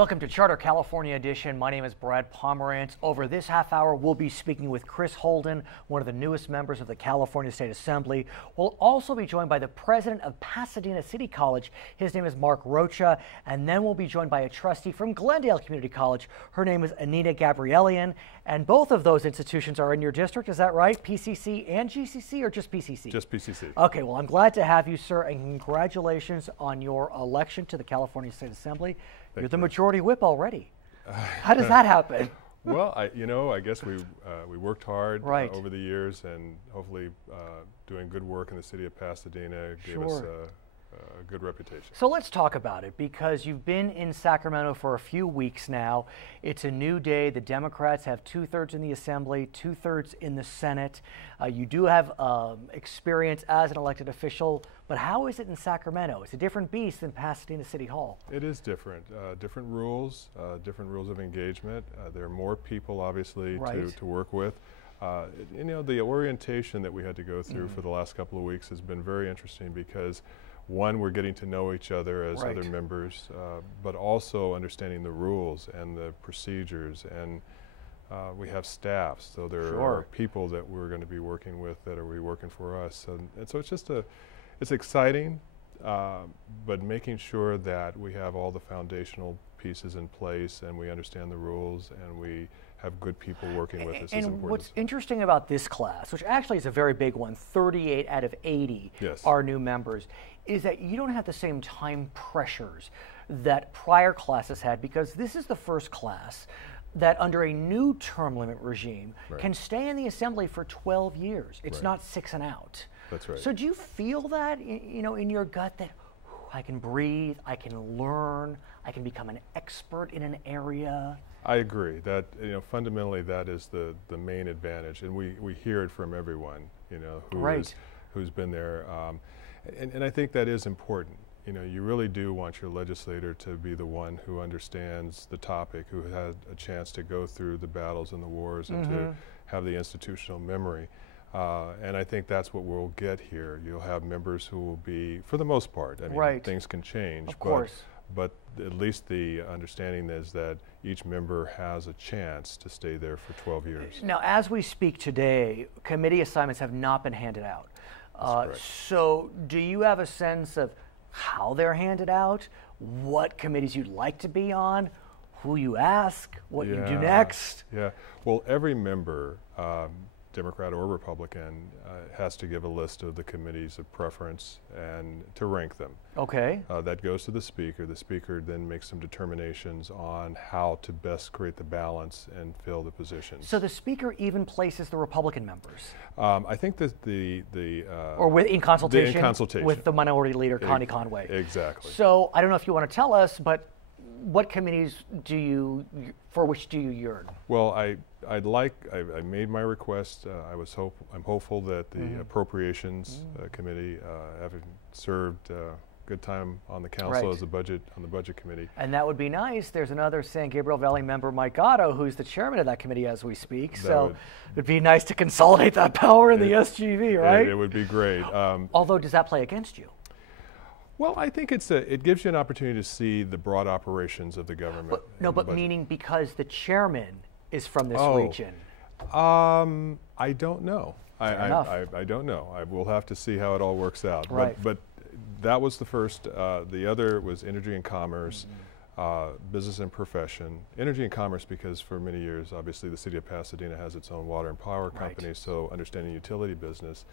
Welcome to Charter California Edition. My name is Brad Pomerance. Over this half hour, we'll be speaking with Chris Holden, one of the newest members of the California State Assembly. We'll also be joined by the president of Pasadena City College. His name is Mark Rocha. And then we'll be joined by a trustee from Glendale Community College. Her name is Anita Gabrielian. And both of those institutions are in your district, is that right? PCC and GCC, or just PCC? Just PCC. Okay, well, I'm glad to have you, sir, and congratulations on your election to the California State Assembly. You're the majority whip already. How does that happen? Well, I guess we worked hard over the years, and hopefully doing good work in the city of Pasadena gave us a good reputation. So let's talk about it, because you've been in Sacramento for a few weeks now. It's a new day. The Democrats have 2/3 in the Assembly, 2/3 in the Senate. You do have experience as an elected official, but how is it in Sacramento? It's a different beast than Pasadena City Hall. It is different. Different rules of engagement. There are more people, obviously, to work with. The orientation that we had to go through for the last couple of weeks has been very interesting, because one, we're getting to know each other as other members, but also understanding the rules and the procedures, and we have staffs, so there are people that we're going to be working with that are working for us, and so it's exciting, but making sure that we have all the foundational pieces in place and we understand the rules and we have good people working with us is important. And what's interesting about this class, which actually is a very big one, 38 out of 80 are new members, is that you don't have the same time pressures that prior classes had, because this is the first class that under a new term limit regime can stay in the Assembly for 12 years. It's not 6 and out. That's right. So do you feel that, in your gut, that I can breathe, I can learn, I can become an expert in an area? I agree that fundamentally that is the main advantage, and we hear it from everyone who's been there, and I think that is important. You really do want your legislator to be the one who understands the topic, who had a chance to go through the battles and the wars and to have the institutional memory. And I think that's what we'll get here. You'll have members who will be, for the most part, I mean, things can change, but at least the understanding is that each member has a chance to stay there for 12 years. Now, as we speak today, committee assignments have not been handed out. So do you have a sense of how they're handed out, what committees you'd like to be on, who you ask, what you do next? Yeah, well, every member, Democrat or Republican, has to give a list of the committees of preference and to rank them. Okay. That goes to the Speaker. The Speaker then makes some determinations on how to best create the balance and fill the positions. So the Speaker even places the Republican members? I think that or in consultation, in consultation with the Minority Leader, Connie Conway. Exactly. So I don't know if you want to tell us, but what committees for which do you yearn? Well, I made my request. I'm hopeful that the Appropriations Committee, having served good time on the council as on the budget committee. And that would be nice. There's another San Gabriel Valley member, Mike Gatto, who's the chairman of that committee as we speak. So it'd be nice to consolidate that power in the SGV, right? It would be great. Although, does that play against you? Well, I think it gives you an opportunity to see the broad operations of the government. But meaning because the chairman is from this region. I don't know. I don't know. We'll have to see how it all works out. But that was the first. The other was Energy and Commerce, Business and Profession. Energy and Commerce, because for many years, obviously, the city of Pasadena has its own water and power company, so understanding utility business.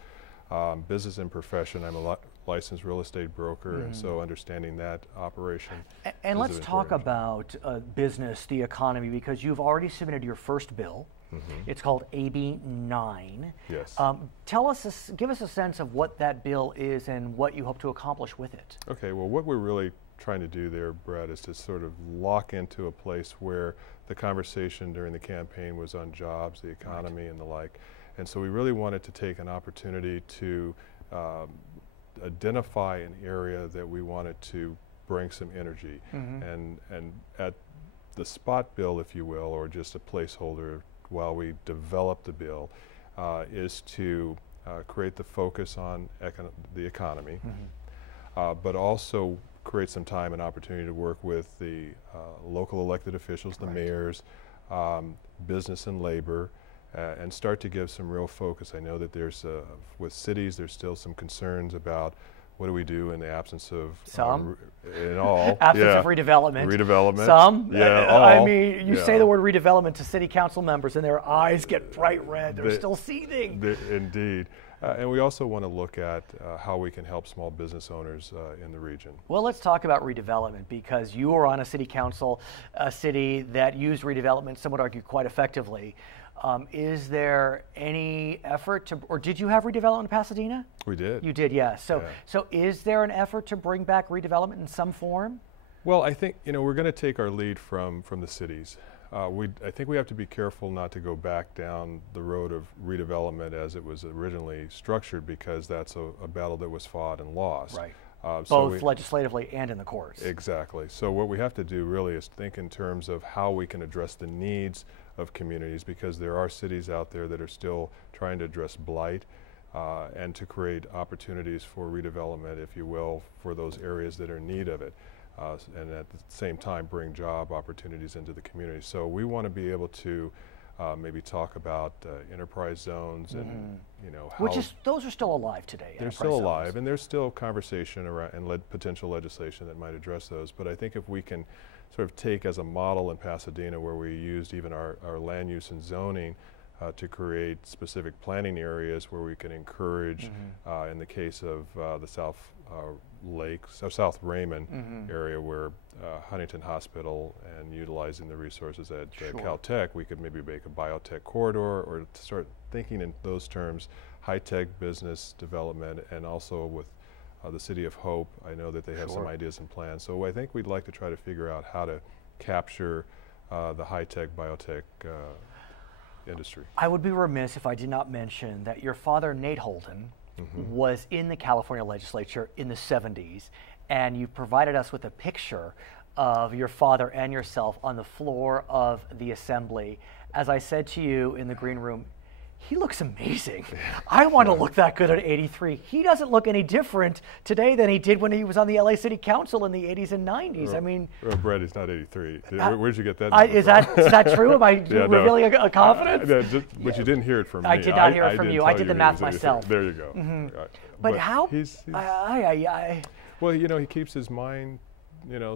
Business and Profession, I'm a licensed real estate broker, and so understanding that operation. And let's talk about business, the economy, because you've already submitted your first bill. It's called AB 9. Yes. Give us a sense of what that bill is and what you hope to accomplish with it. Okay, well, what we're really trying to do there, Brad, is to sort of lock into a place where the conversation during the campaign was on jobs, the economy, and the like. And so we really wanted to take an opportunity to identify an area that we wanted to bring some energy. And at the spot bill, if you will, or just a placeholder while we develop the bill, is to create the focus on the economy, but also create some time and opportunity to work with the local elected officials, the mayors, business and labor, and start to give some real focus. I know that there's, with cities, there's still some concerns about what do we do in the absence of in all absence of redevelopment. Redevelopment. Some. Yeah. I mean, you say the word redevelopment to city council members, and their eyes get bright red. They're still seething. Indeed. And we also want to look at how we can help small business owners in the region. Well, let's talk about redevelopment, because you were on a city council, a city that used redevelopment, some would argue, quite effectively. Is there any effort to, or did you have redevelopment in Pasadena? We did. You did, yeah. So is there an effort to bring back redevelopment in some form? Well, I think, we're going to take our lead from the cities. I think we have to be careful not to go back down the road of redevelopment as it was originally structured, because that's a battle that was fought and lost. Right. Both legislatively and in the courts. Exactly. So what we have to do really is think in terms of how we can address the needs of communities, because there are cities out there that are still trying to address blight and to create opportunities for redevelopment, if you will, for those areas that are in need of it. And at the same time bring job opportunities into the community. So we want to be able to maybe talk about enterprise zones and how those are still alive today. They're still alive, and there's still conversation around and potential legislation that might address those. But I think if we can sort of take as a model in Pasadena, where we used even our land use and zoning to create specific planning areas where we can encourage, in the case of the South South Raymond area, where Huntington Hospital, and utilizing the resources at Caltech, we could maybe make a biotech corridor, or to start thinking in those terms, high-tech business development, and also with the City of Hope. I know that they have some ideas and plans. So I think we'd like to try to figure out how to capture the high-tech biotech industry. I would be remiss if I did not mention that your father, Nate Holden, was in the California legislature in the 70s, and you provided us with a picture of your father and yourself on the floor of the assembly. As I said to you in the green room, he looks amazing. I want to look that good at 83. He doesn't look any different today than he did when he was on the LA City Council in the 80s and 90s. I mean, Brad, he's not 83. Where'd you get that? Is that true? Am I revealing a confidence? But you didn't hear it from me. I did not hear it from you. I did the math myself. There you go. But how? Well, he keeps his mind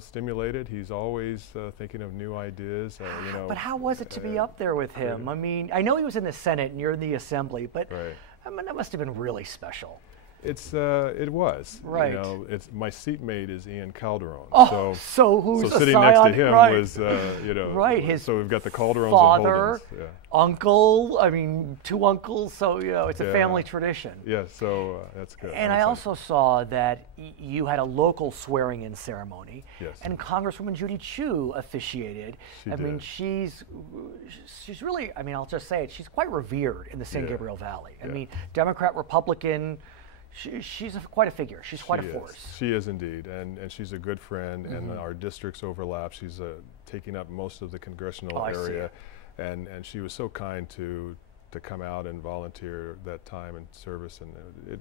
stimulated. He's always thinking of new ideas. But how was it to be up there with him? I mean, I know he was in the Senate and you're in the Assembly, but I mean, that must have been really special. It was. Right. My seatmate is Ian Calderon. Oh, so who's sitting next to him was, Right. His so we've got the Calderons father, and Holdens. Uncle. I mean, two uncles. So it's a family tradition. Yeah. So that's good. And I also saw that you had a local swearing-in ceremony. Yes. And Congresswoman Judy Chu officiated. She did. mean, she's really. I mean, I'll just say it. She's quite revered in the San Gabriel Valley. I mean, Democrat, Republican. She's quite a figure. She's quite a force. She is indeed, and she's a good friend, and our districts overlap. She's taking up most of the congressional area, and she was so kind to come out and volunteer that time and service, and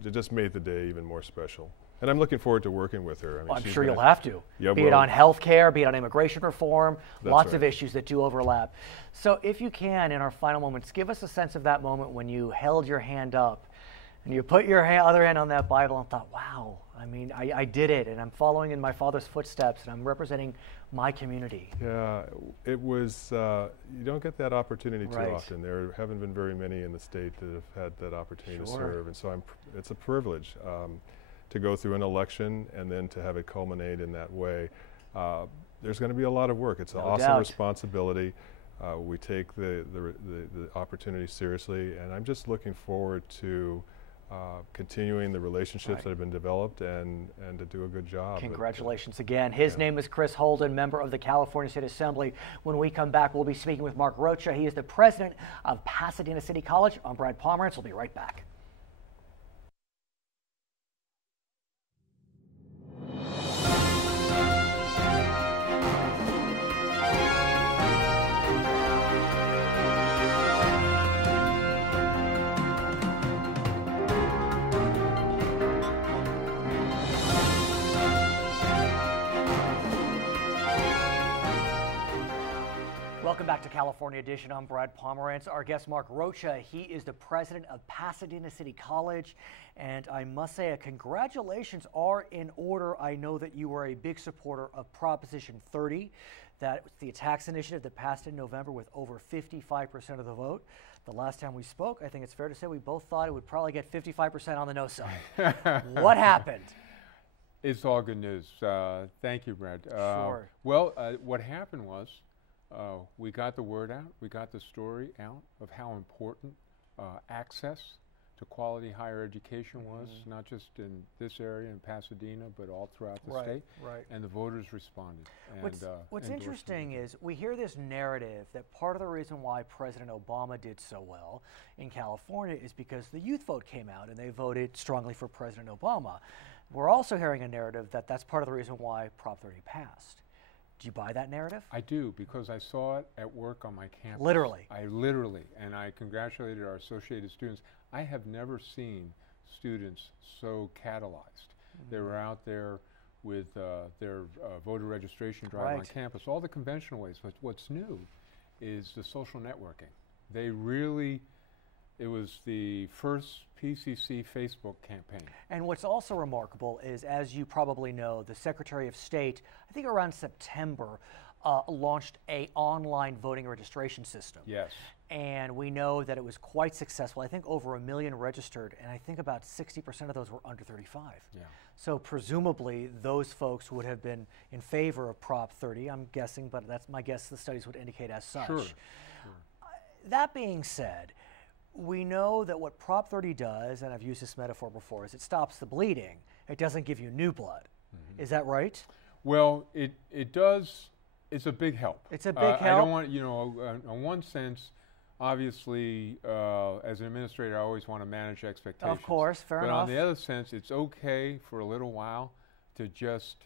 it just made the day even more special. And I'm looking forward to working with her. I mean, I'm sure you'll have to. Yeah, be it on health care, be it on immigration reform, lots of right. issues that do overlap. So if you can, in our final moments, give us a sense of that moment when you held your hand up and you put your other hand on that Bible and thought, wow, I mean, I did it, and I'm following in my father's footsteps, and I'm representing my community. Yeah, it was, you don't get that opportunity too often. There haven't been very many in the state that have had that opportunity to serve, and so it's a privilege to go through an election and then to have it culminate in that way. There's going to be a lot of work. It's an awesome responsibility. We take the opportunity seriously, and I'm just looking forward to continuing the relationships that have been developed and to do a good job. Congratulations again. His name is Chris Holden, member of the California State Assembly. When we come back, we'll be speaking with Mark Rocha. He is the president of Pasadena City College. I'm Brad Pomerance. We'll be right back. back to California Edition. I'm Brad Pomerance. Our guest, Mark Rocha, he is the president of Pasadena City College. And I must say, congratulations are in order. I know that you are a big supporter of Proposition 30. That's the tax initiative that passed in November with over 55% of the vote. The last time we spoke, I think it's fair to say we both thought it would probably get 55% on the no side. What happened? It's all good news. Thank you, Brad. Sure. Well, what happened was we got the word out, we got the story out of how important access to quality higher education was, not just in this area in Pasadena, but all throughout the state. Right. And the voters responded. What's interesting is we hear this narrative that part of the reason why President Obama did so well in California is because the youth vote came out and they voted strongly for President Obama. We're also hearing a narrative that that's part of the reason why Prop 30 passed. Do you buy that narrative? I do, because I saw it at work on my campus. Literally? And I congratulated our associated students. I have never seen students so catalyzed. They were out there with their voter registration drive on campus, all the conventional ways, but what's new is the social networking. They really, it was the first PCC Facebook campaign. And what's also remarkable is, as you probably know, the Secretary of State, I think around September, launched an online voting registration system. Yes. And we know that it was quite successful. I think over 1 million registered, and I think about 60% of those were under 35. Yeah. So presumably those folks would have been in favor of Prop 30, I'm guessing, but that's my guess, the studies would indicate as such. Sure. That being said, we know that what Prop 30 does, and I've used this metaphor before, is it stops the bleeding. It doesn't give you new blood. Is that right? Well, it does. It's a big help. It's a big help. I don't want, you know, in one sense, obviously, as an administrator, I always want to manage expectations. Of course, fair enough. But on the other sense, it's okay for a little while to just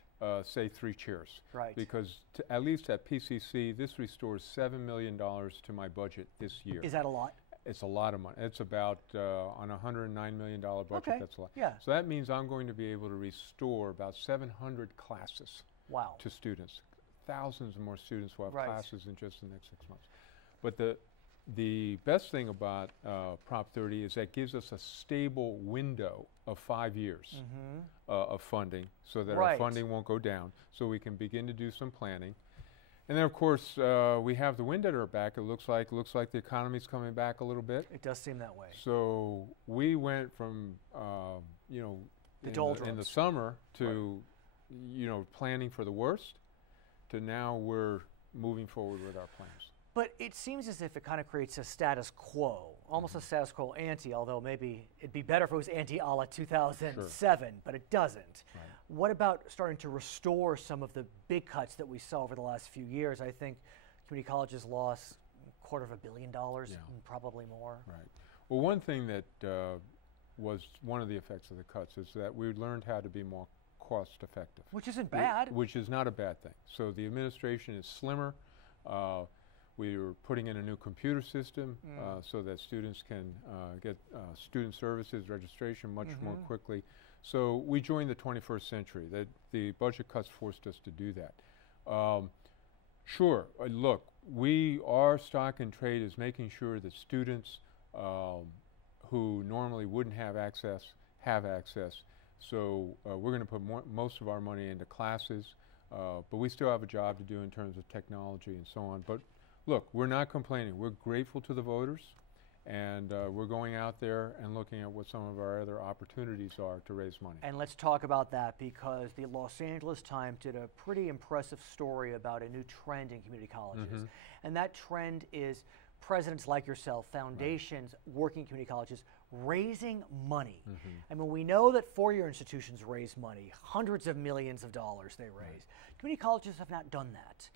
say 3 cheers. Right. Because at least at PCC, this restores $7 million to my budget this year. Is that a lot? It's a lot of money. It's about, on a $109 million budget, that's a lot. Yeah. So that means I'm going to be able to restore about 700 classes to students. Thousands more students will have classes in just the next 6 months. But the best thing about Prop 30 is that gives us a stable window of 5 years of funding, so that our funding won't go down, so we can begin to do some planning. And then, of course, we have the wind at our back. It looks like the economy's coming back a little bit. It does seem that way. So we went from, you know, in the summer to, you know, planning for the worst, to now we're moving forward with our plans. But it seems as if it kind of creates a status quo, almost a status quo ante, although maybe it'd be better if it was ante a la 2007, but it doesn't. Right. What about starting to restore some of the big cuts that we saw over the last few years? I think community colleges lost $250 million, and probably more. Right. Well, one thing that was one of the effects of the cuts is that we learned how to be more cost effective. Which isn't bad. Which is not a bad thing. So the administration is slimmer. We are putting in a new computer system so that students can get student services registration much more quickly. So we joined the 21st century. That the budget cuts forced us to do that. Sure, look, our stock and trade is making sure that students who normally wouldn't have access have access. So we're going to put most of our money into classes, but we still have a job to do in terms of technology and so on. But look, we're not complaining. We're grateful to the voters, and we're going out there and looking at what some of our other opportunities are to raise money. And let's talk about that, because the Los Angeles Times did a pretty impressive story about a new trend in community colleges. And that trend is presidents like yourself, foundations, working community colleges, raising money. I mean, we know that four-year institutions raise money, hundreds of millions of dollars they raise. Community colleges have not done that.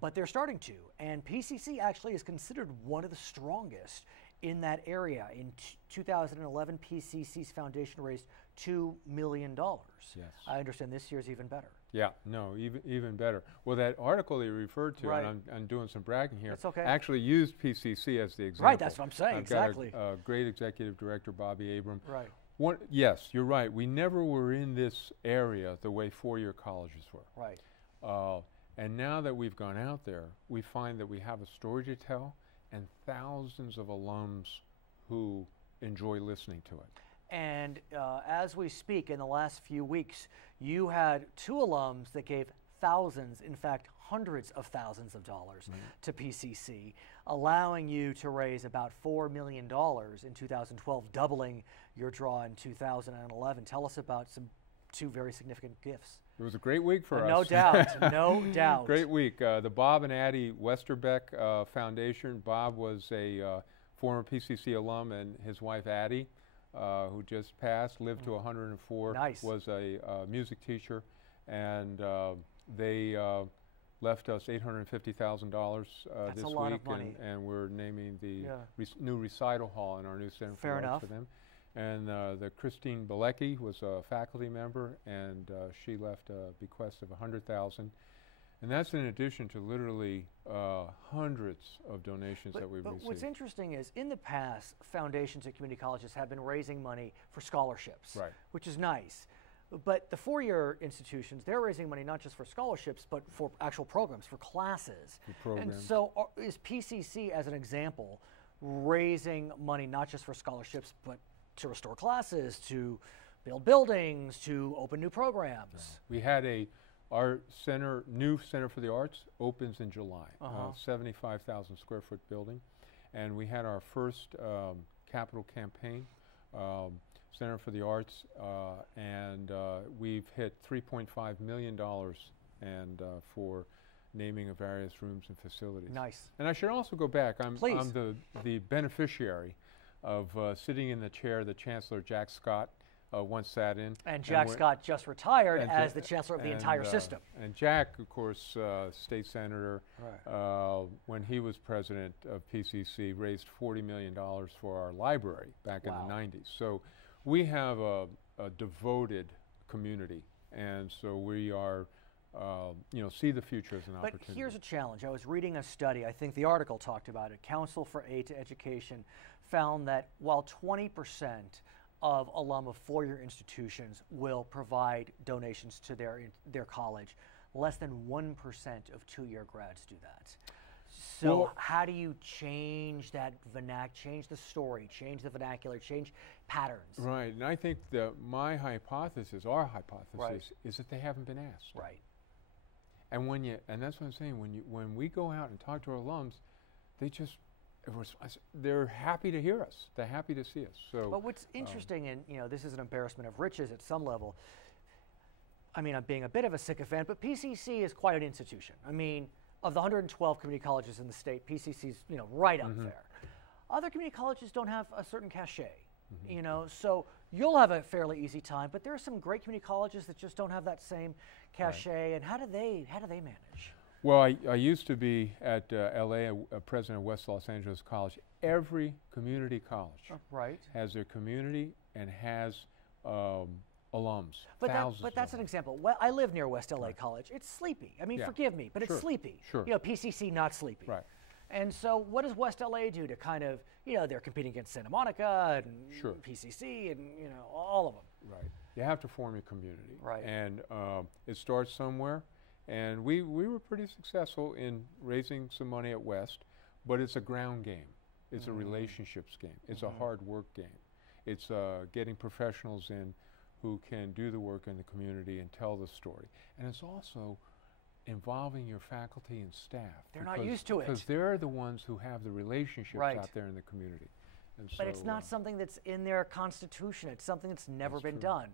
But they're starting to, and PCC actually is considered one of the strongest in that area. In 2011, PCC's foundation raised $2 million. Yes. I understand this year's even better. Yeah, no, even better. Well, that article that you referred to, and I'm doing some bragging here, actually used PCC as the example. Right, that's what I'm saying, exactly. Got a great executive director, Bobby Abram. Right. Yes, you're right. We never were in this area the way four-year colleges were. Right. And now that we've gone out there, we find that we have a story to tell and thousands of alums who enjoy listening to it. And as we speak, in the last few weeks, you had 2 alums that gave thousands, in fact, hundreds of thousands of dollars to PCC, allowing you to raise about $4 million in 2012, doubling your draw in 2011. Tell us about 2 very significant gifts. It was a great week for us. No doubt, no doubt. Great week. The Bob and Addie Westerbeck Foundation. Bob was a former PCC alum, and his wife Addie, who just passed, lived to 104, nice. Was a music teacher, and they left us $850,000 this week, and we're naming the new recital hall in our new Center for the Arts for them. And the Christine Bilecki was a faculty member, and she left a bequest of $100,000. And that's in addition to literally hundreds of donations that we've received. But what's interesting is, in the past, foundations at community colleges have been raising money for scholarships, which is nice. But the 4-year institutions, they're raising money not just for scholarships, but for actual programs, for classes. And so is PCC, as an example, raising money not just for scholarships, but to restore classes, to build buildings, to open new programs? We had our new Center for the Arts opens in July, 75,000 square foot building. And we had our first capital campaign, Center for the Arts, and we've hit $3.5 million and for naming of various rooms and facilities. Nice. And I should also go back. I'm the beneficiary of sitting in the chair that Chancellor Jack Scott once sat in. And Jack Scott just retired as the chancellor of the entire system. And Jack, of course, state senator, when he was president of PCC, raised $40 million for our library back in the 90s. So we have a devoted community, and so we are, see the future as an opportunity. But here's a challenge. I was reading a study, I think the article talked about it. Council for Aid to Education found that while 20% of alum of 4-year institutions will provide donations to their college, less than 1% of 2-year grads do that. So how do you change that change the story, change the vernacular, change patterns? Right, and I think that our hypothesis, is that they haven't been asked. Right. And and that's what I'm saying. When we go out and talk to our alums, they're happy to hear us. They're happy to see us. So, but what's interesting, and this is an embarrassment of riches at some level. I mean, I'm being a bit of a sycophant, but PCC is quite an institution. I mean, of the 112 community colleges in the state, PCC's right up there. Other community colleges don't have a certain cachet, so you'll have a fairly easy time. But there are some great community colleges that just don't have that same cachet. And how do they manage? Well, I used to be at LA, a president of West Los Angeles College. Every community college has their community and has alums. But that's an example. Well, I live near West LA College. It's sleepy. I mean, forgive me, but it's sleepy. Sure. PCC not sleepy. Right. And so what does West LA do to kind of, they're competing against Santa Monica and PCC and, all of them. Right. You have to form a community. Right. And it starts somewhere. And we were pretty successful in raising some money at West, but it's a ground game. It's a relationships game. It's a hard work game. It's getting professionals in who can do the work in the community and tell the story. And it's also involving your faculty and staff. They're not used to it. Because they're the ones who have the relationships out there in the community. And but it's not something that's in their constitution. It's something that's never been done.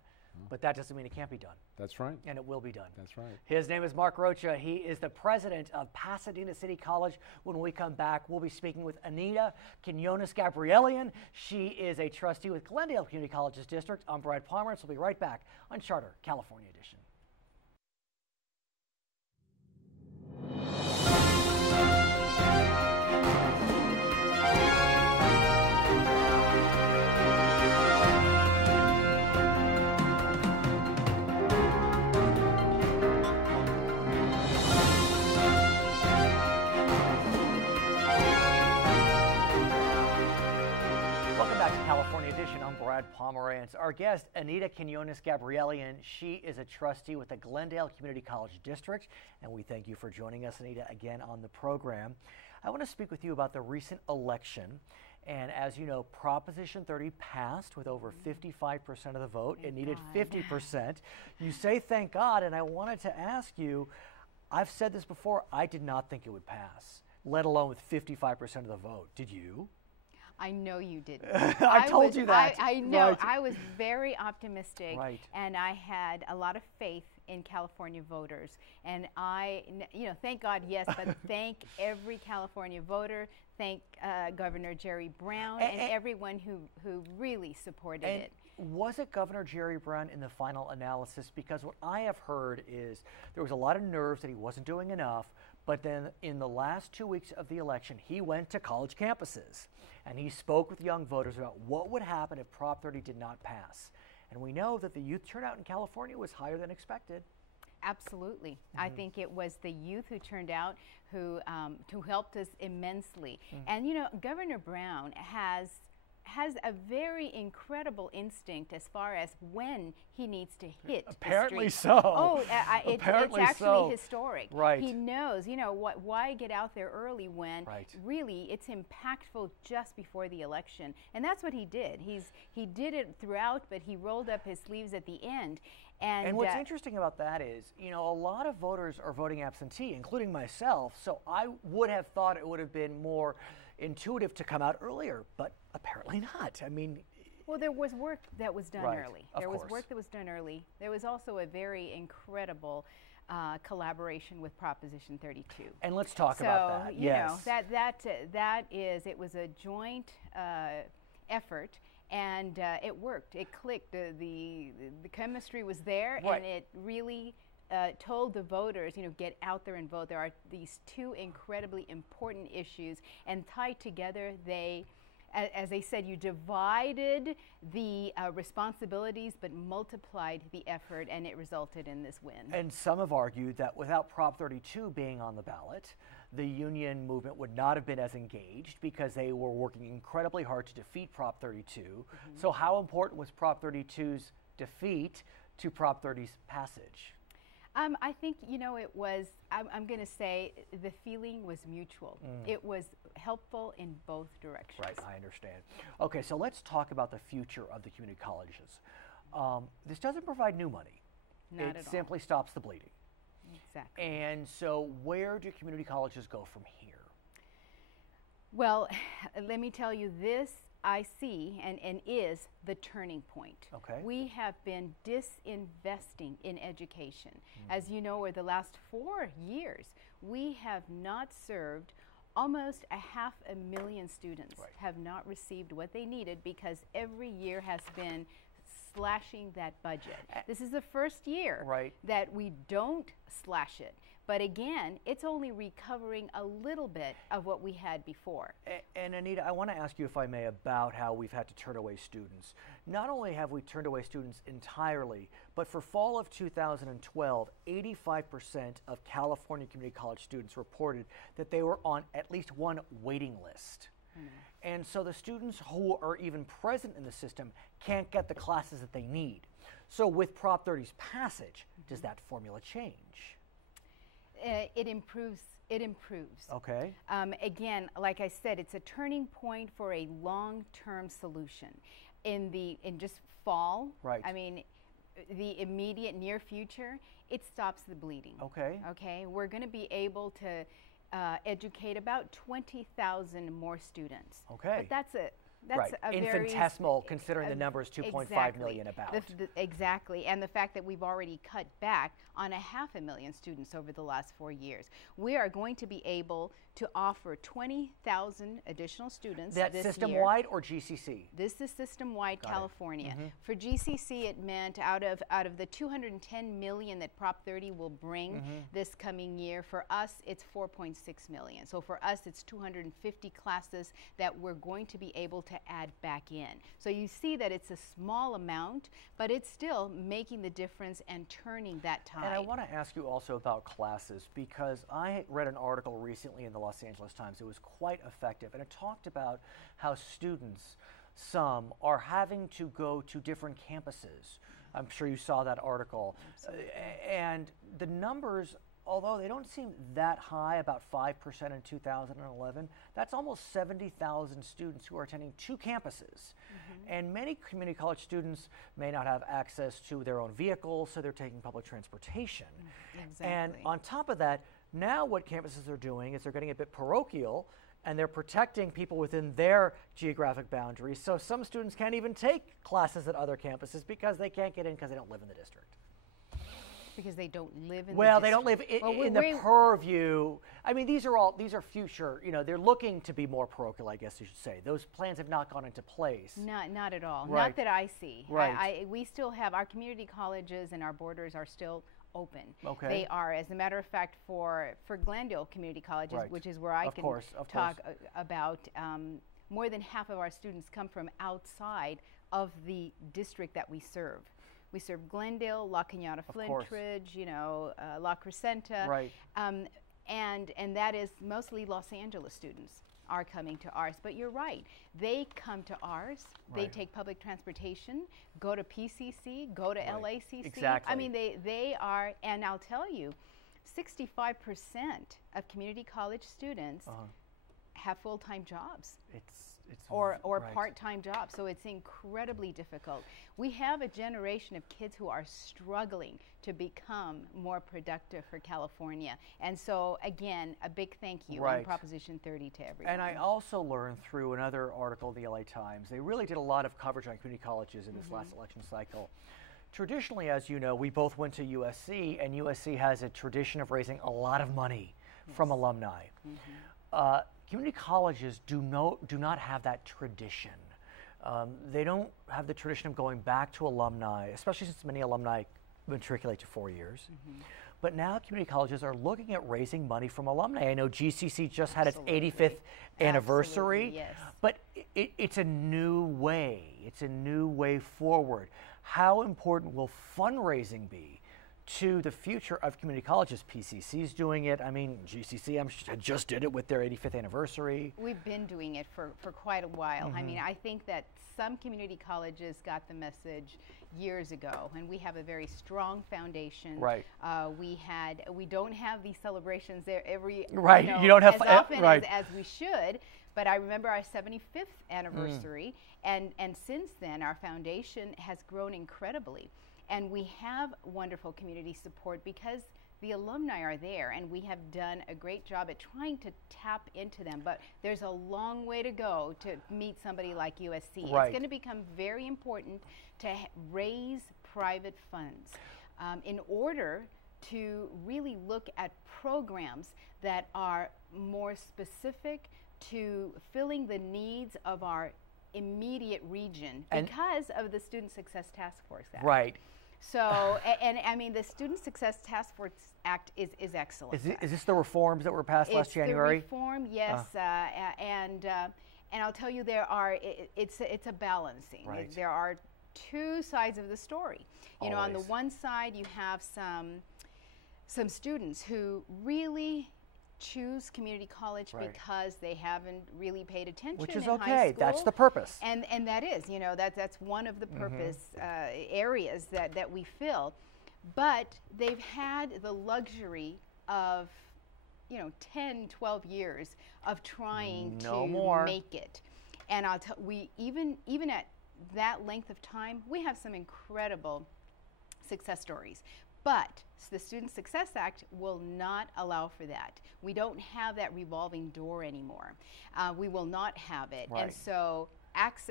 But that doesn't mean it can't be done. That's right. And it will be done. That's right. His name is Mark Rocha. He is the president of Pasadena City College. When we come back, we'll be speaking with Anita Gabrielian. She is a trustee with Glendale Community Colleges District. I'm Brad Pomerance. We'll be right back on Charter California Edition. Brad Pomerance. Our guest, Anita Gabrielian, she is a trustee with the Glendale Community College District, and we thank you for joining us, Anita, again on the program. I want to speak with you about the recent election, and as you know, Proposition 30 passed with over 55% of the vote. It needed 50%. You say thank God, and I wanted to ask you, I've said this before, I did not think it would pass, let alone with 55% of the vote. Did you? I know you didn't. I told you that. I know. Right. I was very optimistic, right. And I had a lot of faith in California voters. And thank God, yes, but thank every California voter. Thank Governor Jerry Brown and everyone who really supported it. Was it Governor Jerry Brown in the final analysis? Because what I have heard is there was a lot of nerves that he wasn't doing enough, but then in the last 2 weeks of the election, he went to college campuses and he spoke with young voters about what would happen if Prop 30 did not pass. And we know that the youth turnout in California was higher than expected. Absolutely. I think it was the youth who turned out who helped us immensely. And Governor Brown has a very incredible instinct as far as when he needs to hit Apparently the street. so. Oh, it's actually historic. Right. He knows, why get out there early when really it's impactful just before the election. And that's what he did. He did it throughout, but he rolled up his sleeves at the end. And what's interesting about that is, a lot of voters are voting absentee, including myself, so I would have thought it would have been more intuitive to come out earlier, but apparently not. I mean, well, there was work that was done early. There was work that was done early. There was also a very incredible collaboration with Proposition 32. And let's talk about that. Yes. It was a joint effort. And it worked. It clicked. The chemistry was there, and it really told the voters, get out there and vote. There are these two incredibly important issues, and tied together, as they said, you divided the responsibilities but multiplied the effort, and it resulted in this win. And some have argued that without Prop 32 being on the ballot, the union movement would not have been as engaged because they were working incredibly hard to defeat Prop 32. So how important was Prop 32's defeat to Prop 30's passage? I think, it was, I'm going to say the feeling was mutual. It was helpful in both directions. Right, I understand. Okay, so let's talk about the future of the community colleges. This doesn't provide new money. Not at all. It simply stops the bleeding. Exactly. And so where do community colleges go from here? Well, let me tell you, this I see and is the turning point. Okay. We have been disinvesting in education. As you know, over the last 4 years, we have not served almost 500,000 students have not received what they needed because every year has been slashing that budget. This is the first year that we don't slash it. But again, it's only recovering a little bit of what we had before. And Anita, I want to ask you, if I may, about how we've had to turn away students. Not only have we turned away students entirely, but for fall of 2012, 85% of California community college students reported that they were on at least one waiting list. And so the students who are even present in the system can't get the classes that they need. So with Prop 30's passage, does that formula change? It improves. It improves. Okay. Again, like I said, it's a turning point for a long-term solution. In just fall, I mean, the immediate near future, it stops the bleeding. Okay. Okay. We're going to be able to educate about 20,000 more students. Okay. But that's a infinitesimal, considering the numbers 2.5 million about. Exactly, and the fact that we've already cut back on 500,000 students over the last 4 years. We are going to be able to offer 20,000 additional students this year. That's system-wide or GCC? This is system-wide California. For GCC, it meant out of the 210 million that Prop 30 will bring this coming year, for us, it's 4.6 million. So for us, it's 250 classes that we're going to be able to add back in. So you see that it's a small amount, but it's still making the difference and turning that tide. And I want to ask you also about classes, because I read an article recently in the Los Angeles Times. It was quite effective, and it talked about how students some are having to go to different campuses. I'm sure you saw that article. And the numbers, although they don't seem that high, about 5% in 2011, that's almost 70,000 students who are attending 2 campuses. And many community college students may not have access to their own vehicles, so they're taking public transportation. Exactly. And on top of that, now what campuses are doing is they're getting a bit parochial, and they're protecting people within their geographic boundaries. So some students can't even take classes at other campuses because they can't get in because they don't live in the district. Because they don't live in well, the they don't live in the purview. I mean, these are future, they're looking to be more parochial, I guess you should say. Those plans have not gone into place. Not at all. Right. Not that I see. Right. We still have our community colleges and our borders are still open. Okay. They are, as a matter of fact, for Glendale Community Colleges, Right. which is where I can talk about, more than half of our students come from outside of the district that we serve. We serve Glendale, La Cañada, Flintridge, La Crescenta, right. And that is mostly Los Angeles students are coming to ours. But you're right, they come to ours, right. They take public transportation, go to PCC, go to right. LACC. Exactly. I mean, they are, and I'll tell you, 65% of community college students have full-time jobs. Or right. part-time jobs, so it's incredibly difficult. We have a generation of kids who are struggling to become more productive for California, and so again, a big thank you right. on Proposition 30 to everyone. And I also learned through another article in the LA Times, they really did a lot of coverage on community colleges in this last election cycle. Traditionally, as you know, we both went to USC, and USC has a tradition of raising a lot of money from alumni. Community colleges do not have that tradition. They don't have the tradition of going back to alumni, especially since many alumni matriculate to 4 years. But now community colleges are looking at raising money from alumni. I know GCC just had its 85th anniversary, yes. But it's a new way. It's a new way forward. How important will fundraising be to the future of community colleges? PCC's doing it. I mean, GCC just did it with their 85th anniversary. We've been doing it for quite a while. I mean, I think that some community colleges got the message years ago, and we have a very strong foundation. Right. We don't have these celebrations there every right. You don't have as often right. as we should. But I remember our 75th anniversary, and since then our foundation has grown incredibly. And we have wonderful community support because the alumni are there, and we have done a great job at trying to tap into them. But there's a long way to go to meet somebody like USC. Right. It's going to become very important to raise private funds in order to really look at programs that are more specific to filling the needs of our immediate region because of the Student Success Task Force Act. Right. So, and I mean, the Student Success Task Force Act is excellent. Is this the reforms that were passed last January? It's the reform, yes, and I'll tell you, it's a balancing. Right. There are two sides of the story. You know, on the one side, you have some students who really choose community college because they haven't really paid attention, which is in high okay. school. That's the purpose. And that is, that's one of the purpose areas that we fill. But they've had the luxury of 10, 12 years of trying to make it. And I'll tell we even at that length of time, we have some incredible success stories. But the Student Success Act will not allow for that. We don't have that revolving door anymore. We will not have it. Right. And so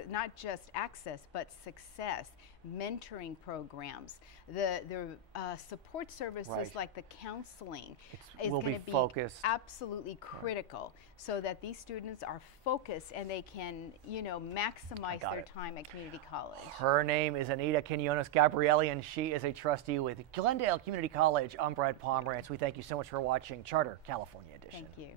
not just access, but success, mentoring programs, the support services like the counseling is going to be absolutely critical so that these students are focused and they can, maximize their time at community college. Her name is Anita Gabrielian. She is a trustee with Glendale Community College. I'm Brad Pomerance. We thank you so much for watching Charter California Edition. Thank you.